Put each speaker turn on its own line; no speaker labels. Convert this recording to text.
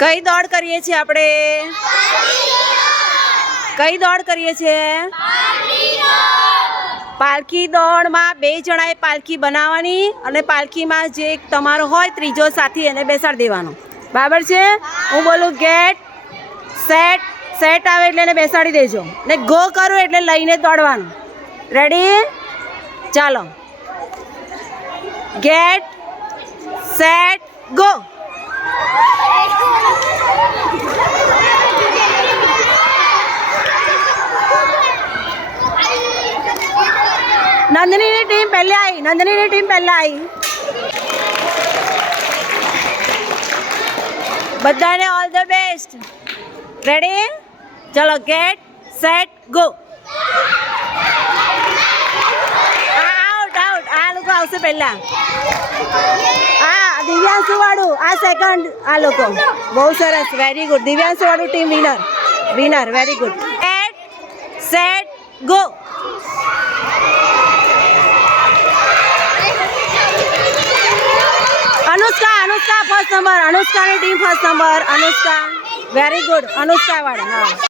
કઈ દોડ કરીએ છીએ આપણે? કઈ દોડ કરીએ છીએ? પાલખી દોડમાં બે જણાએ પાલખી બનાવવાની અને પાલખીમાં જે તમારો હોય ત્રીજો સાથી એને બેસાડી દેવાનો. બરાબર છે? હું બોલું ગેટ સેટ સેટ આવે એટલે એને બેસાડી દેજો. ને ગો કરું એટલે લઈને દોડવાનું. રેડી ચાલો. ગેટ સેટ ગો નંદનીની ટીમ પહેલે આવી નંદનીની ટીમ પહેલા આવી બધાને ઓલ ધ બેસ્ટ રેડી ચલો get set go out out આ લોકો આવશે પહેલા આ દિવ્યાંશુ વાળું આ સેકન્ડ આ લોકો બહુ સરસ વેરી ગુડ દિવ્યાંશુ વાળું team winner winner very good get set go Anushka Anushka first number અનુષ્કાની team first number Anushka very good Anushka વાળા હા.